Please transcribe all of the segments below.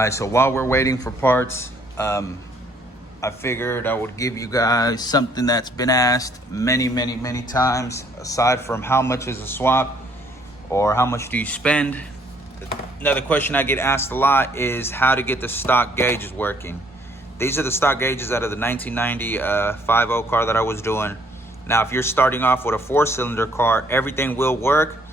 Alright, so while we're waiting for parts, I figured I would give you guys something that's been asked many times, aside from how much is a swap or how much do you spend. Another question I get asked a lot is how to get the stock gauges working. These are the stock gauges out of the 1990 5.0 car that I was doing. Now, if you're starting off with a 4-cylinder car, everything will work,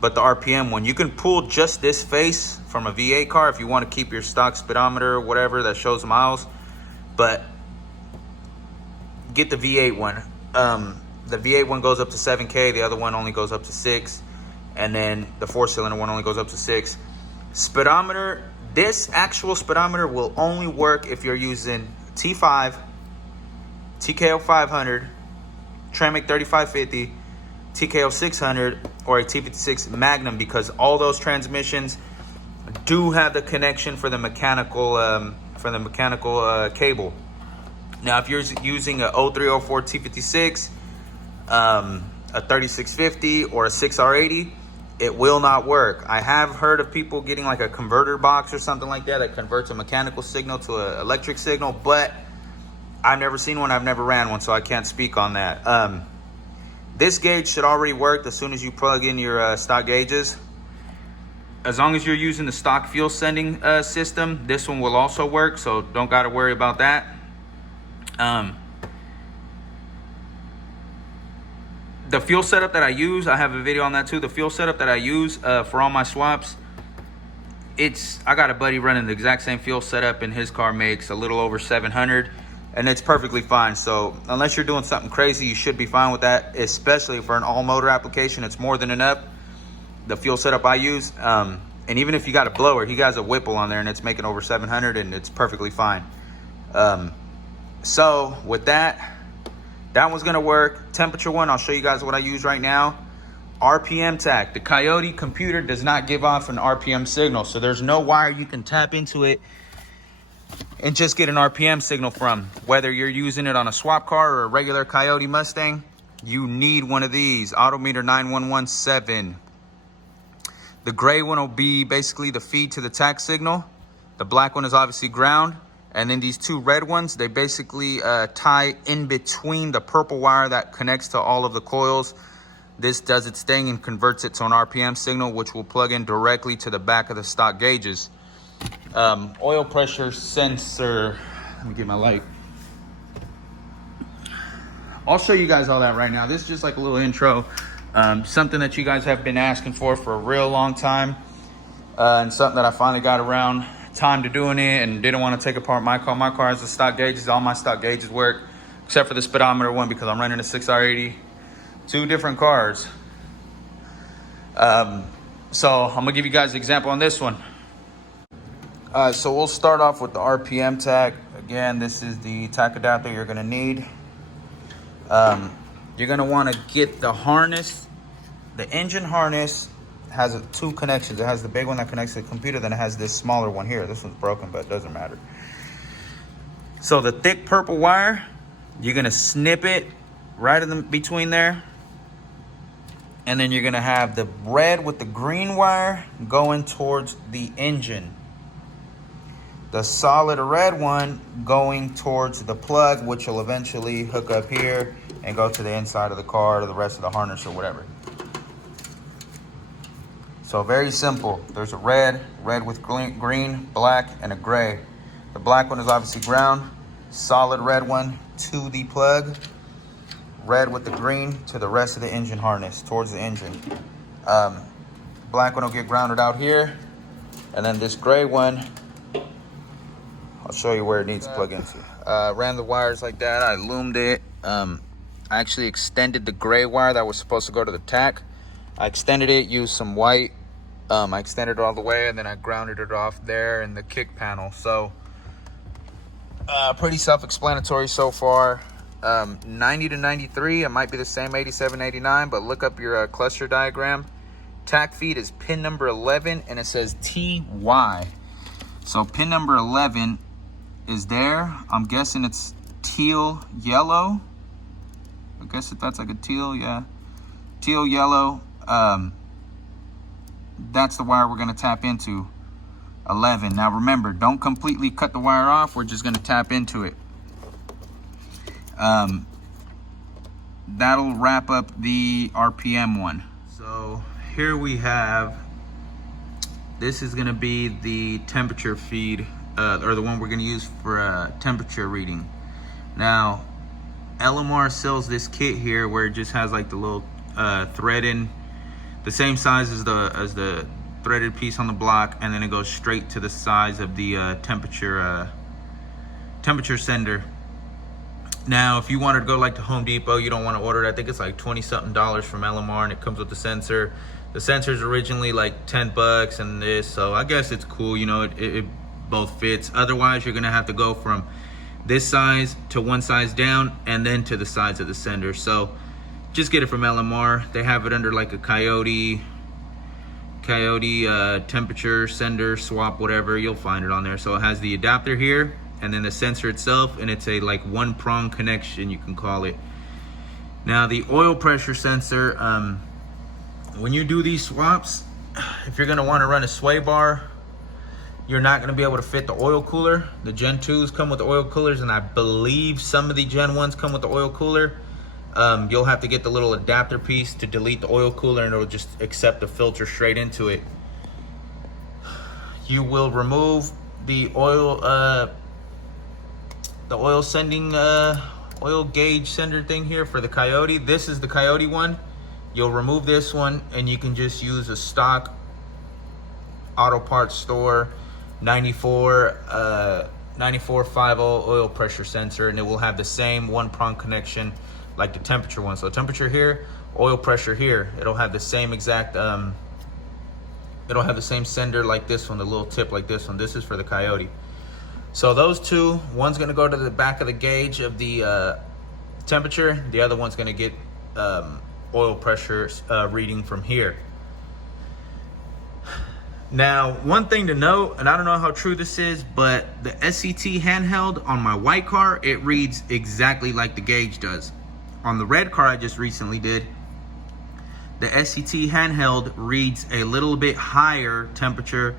but the RPM one, you can pull just this face from a V8 car if you want to keep your stock speedometer or whatever that shows miles, but get the V8 one. The V8 one goes up to 7K, the other one only goes up to 6, and then the 4-cylinder one only goes up to 6. Speedometer, this actual speedometer will only work if you're using T5, TKO 500, Tramic 3550, TKO 600, or a T56 Magnum, because all those transmissions do have the connection for the mechanical cable. Now, if you're using a 0304 T56, a 3650, or a 6R80, it will not work. I have heard of people getting like a converter box or something like that converts a mechanical signal to an electric signal, but I've never seen one, I've never ran one, so I can't speak on that. This gauge should already work as soon as you plug in your stock gauges. As long as you're using the stock fuel sending system, this one will also work, so don't got to worry about that. The fuel setup that I use, I have a video on that too. The fuel setup that I use for all my swaps, I got a buddy running the exact same fuel setup, and his car makes a little over 700, and it's perfectly fine. So unless you're doing something crazy, you should be fine with that, especially for an all motor application. It's more than enough. The fuel setup I use, and even if you got a blower, he has a Whipple on there and it's making over 700, and it's perfectly fine. So with that one's gonna work. Temperature one, I'll show you guys what I use right now. RPM Tack. The Coyote computer does not give off an RPM signal, so there's no wire you can tap into it and just get an RPM signal from. Whether you're using it on a swap car or a regular Coyote Mustang, you need one of these. Autometer 9117. The gray one will be basically the feed to the Tack signal. The black one is obviously ground. And then these two red ones, they basically tie in between the purple wire that connects to all of the coils. This does its thing and converts it to an RPM signal, which will plug in directly to the back of the stock gauges. Oil pressure sensor. Let me get my light. I'll show you guys all that right now. This is just like a little intro. Something that you guys have been asking for a real long time. And something that I finally got around time to doing it and didn't want to take apart my car. My car has the stock gauges. All my stock gauges work except for the speedometer one, because I'm running a 6R80. Two different cars. So I'm gonna give you guys an example on this one. So we'll start off with the RPM Tack. Again, this is the Tack adapter you're gonna need. You're gonna want to get the harness. The engine harness has two connections. It has the big one that connects to the computer, then it has this smaller one here. This one's broken, but it doesn't matter. So the thick purple wire, you're gonna snip it right in the between there, and then you're gonna have the red with the green wire going towards the engine. The solid red one going towards the plug, which will eventually hook up here and go to the inside of the car or the rest of the harness or whatever. So very simple. There's a red with green, black, and a gray. The black one is obviously ground. Solid red one to the plug. Red with the green to the rest of the engine harness, towards the engine. Black one will get grounded out here. And then this gray one, I'll show you where it needs to plug into. Ran the wires like that. I loomed it. I actually extended the gray wire that was supposed to go to the Tack. I extended it, used some white I extended it all the way, and then I grounded it off there in the kick panel. So pretty self-explanatory so far. 90 to 93, it might be the same 87, 89, but look up your cluster diagram. Tack feed is pin number 11, and it says TY. So pin number 11 is there. I'm guessing it's teal yellow. I guess if that's like a teal, yeah. Teal yellow. That's the wire we're going to tap into, 11. Now remember, don't completely cut the wire off. We're just going to tap into it. That'll wrap up the RPM one. So here we have, this is going to be the temperature feed, or the one we're going to use for temperature reading. Now LMR sells this kit here where it just has like the little thread in, the same size as the threaded piece on the block, and then it goes straight to the size of the temperature sender. Now, if you wanted to go like to Home Depot, you don't want to order it. I think it's like 20 something dollars from LMR, and it comes with the sensor. The sensor's originally like 10 bucks and this, so I guess it's cool, you know, it both fits. Otherwise, you're gonna have to go from this size to one size down and then to the size of the sender. So just get it from LMR. They have it under like a Coyote temperature sender swap, whatever. You'll find it on there. So it has the adapter here and then the sensor itself, and it's a like one prong connection, you can call it. Now the oil pressure sensor, when you do these swaps, if you're gonna want to run a sway bar, you're not gonna be able to fit the oil cooler. The Gen 2s come with the oil coolers, and I believe some of the Gen 1s come with the oil cooler. You'll have to get the little adapter piece to delete the oil cooler, and it'll just accept the filter straight into it. You will remove the oil sending oil gauge sender thing here for the Coyote. This is the Coyote one. You'll remove this one, and you can just use a stock auto parts store 9450 oil pressure sensor, and it will have the same one prong connection like the temperature one. So temperature here, oil pressure here. It'll have the same exact it'll have the same sender like this one, the little tip like this one. This is for the Coyote. So those two, one's gonna go to the back of the gauge of the temperature, the other one's gonna get oil pressure reading from here. Now, one thing to note, and I don't know how true this is, but the SCT handheld on my white car, it reads exactly like the gauge does. On the red car I just recently did, the SCT handheld reads a little bit higher temperature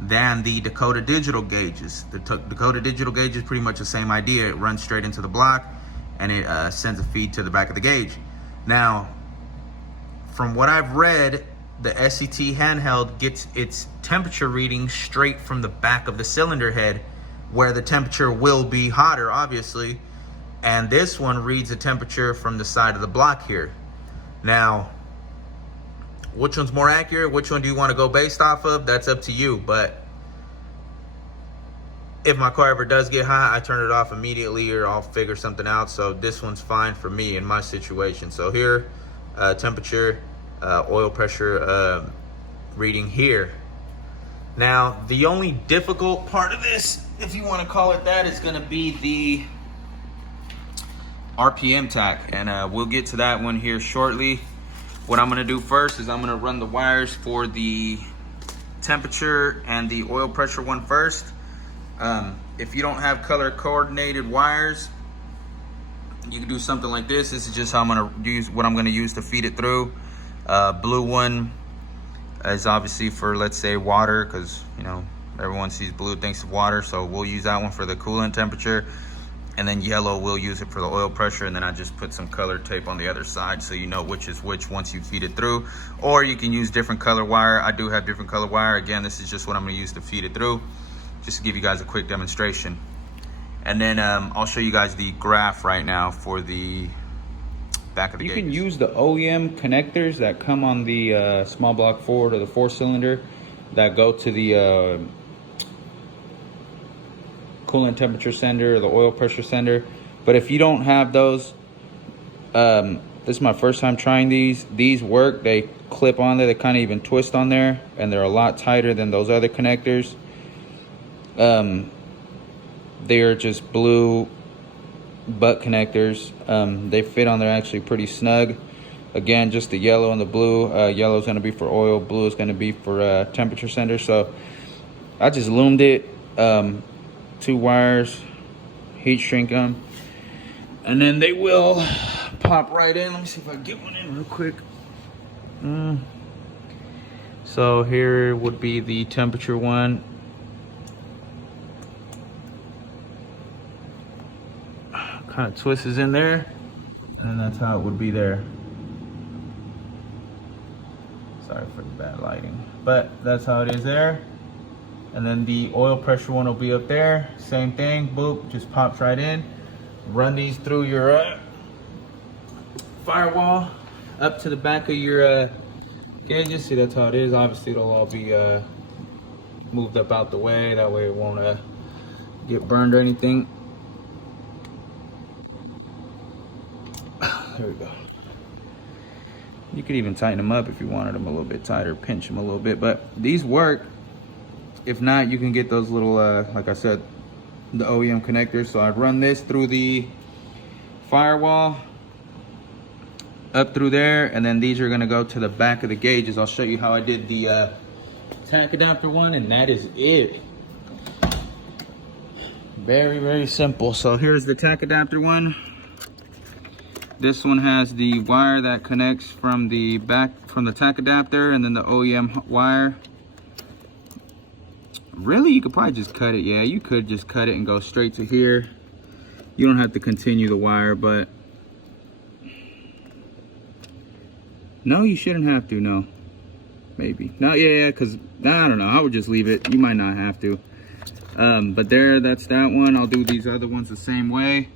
than the Dakota digital gauges. The Dakota digital gauge is pretty much the same idea. It runs straight into the block, and it sends a feed to the back of the gauge. Now, from what I've read, the SCT handheld gets its temperature reading straight from the back of the cylinder head, where the temperature will be hotter, obviously. And this one reads the temperature from the side of the block here. Now, which one's more accurate? Which one do you want to go based off of? That's up to you. But if my car ever does get hot, I turn it off immediately, or I'll figure something out. So this one's fine for me in my situation. So here, temperature, oil pressure reading here. Now, the only difficult part of this, if you want to call it that, is going to be the RPM tack, and we'll get to that one here shortly. What I'm going to do first is I'm going to run the wires for the temperature and the oil pressure one first. If you don't have color coordinated wires, you can do something like this. This is just how I'm going to use, what I'm going to use to feed it through. Blue one is obviously for, let's say, water, because you know everyone sees blue, thinks of water, so we'll use that one for the coolant temperature. And then yellow, we'll use it for the oil pressure, and then I just put some color tape on the other side so you know which is which once you feed it through. Or you can use different color wire. I do have different color wire. Again, this is just what I'm going to use to feed it through, just to give you guys a quick demonstration. And then I'll show you guys the graph right now for the back of the gauge. You can use the OEM connectors that come on the small block Ford or the 4-cylinder that go to the coolant temperature sender or the oil pressure sender. But if you don't have those, this is my first time trying these. These work. They clip on there. They kind of even twist on there, and they're a lot tighter than those other connectors. They're just blue butt connectors. They fit on there actually pretty snug. Again, just the yellow and the blue. Yellow is going to be for oil, blue is going to be for temperature sender. So I just loomed it, 2 wires, heat shrink them, and then they will pop right in. Let me see if I can get one in real quick. So here would be the temperature one. Kind of twists in there, and that's how it would be there. Sorry for the bad lighting, but that's how it is there. And then the oil pressure one will be up there. Same thing, boop, just pops right in. Run these through your firewall up to the back of your gauges. See, that's how it is. Obviously, it'll all be moved up out the way. That way it won't get burned or anything. There we go. You could even tighten them up if you wanted them a little bit tighter, pinch them a little bit, but these work. If not, you can get those little, like I said, the OEM connectors. So I'd run this through the firewall, up through there, and then these are gonna go to the back of the gauges. I'll show you how I did the Tack adapter one, and that is it. Very, very simple. So here's the Tack adapter one. This one has the wire that connects from the back, from the Tack adapter, and then the OEM wire. Really, you could probably just cut it. Yeah, you could just cut it and go straight to here. You don't have to continue the wire, but no, you shouldn't have to. No, maybe no. Yeah, because I don't know, I would just leave it. You might not have to, but there, that's that one. I'll do these other ones the same way.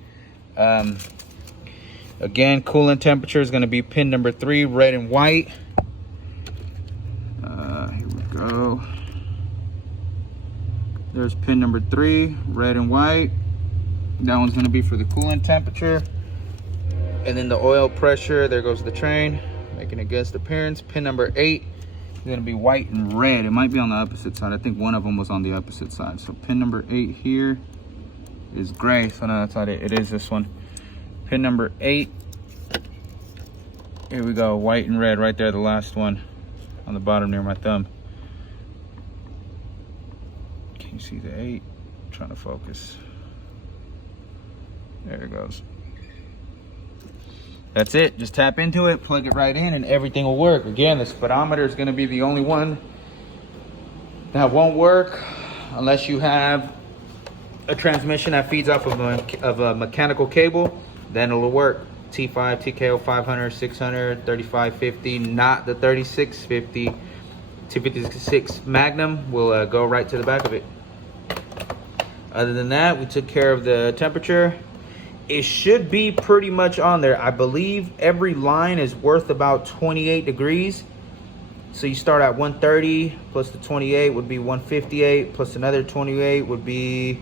Again, coolant temperature is going to be pin number 3, red and white. Here we go. There's pin number 3, red and white. That one's going to be for the coolant temperature. And then the oil pressure, there goes the train, making a guest appearance. Pin number 8 is going to be white and red. It might be on the opposite side. I think one of them was on the opposite side. So pin number 8 here is gray. So no, that's not it. It is this one. Pin number 8. Here we go, white and red right there, the last one on the bottom near my thumb. Can you see the 8? I'm trying to focus. There it goes. That's it. Just tap into it, plug it right in, and everything will work. Again, the speedometer is going to be the only one that won't work unless you have a transmission that feeds off of a mechanical cable. Then it'll work. T5, TKO 500, 600, 3550, not the 3650. 256 Magnum will go right to the back of it. Other than that, we took care of the temperature. It should be pretty much on there. I believe every line is worth about 28 degrees. So you start at 130 plus the 28 would be 158 plus another 28 would be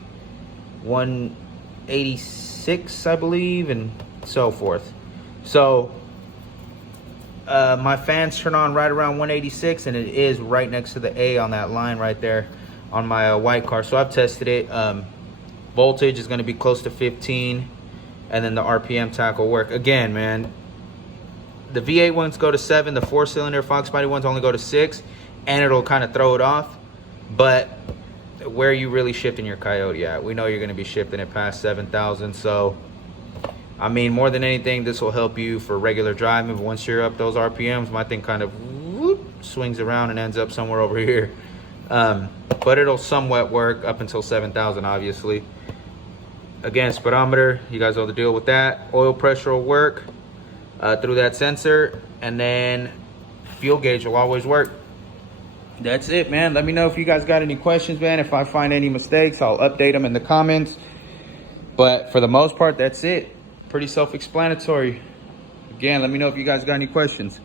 186, I believe, and so forth. So my fans turn on right around 186, and it is right next to the A on that line right there on my white car. So I've tested it. Voltage is going to be close to 15, and then the RPM tack will work. Again, man, the V8 ones go to 7, the 4-cylinder Foxbody ones only go to 6, and it'll kind of throw it off. But where are you really shifting your Coyote at? We know you're going to be shifting it past 7,000. So I mean, more than anything, this will help you for regular driving. But once you're up those RPMs, my thing kind of swings around and ends up somewhere over here. But it'll somewhat work up until 7,000, obviously. Again, speedometer, you guys know the deal with that. Oil pressure will work through that sensor, and then fuel gauge will always work. That's it, man. Let me know if you guys got any questions, man. If I find any mistakes, I'll update them in the comments. But for the most part, that's it. Pretty self-explanatory. Again, let me know if you guys got any questions.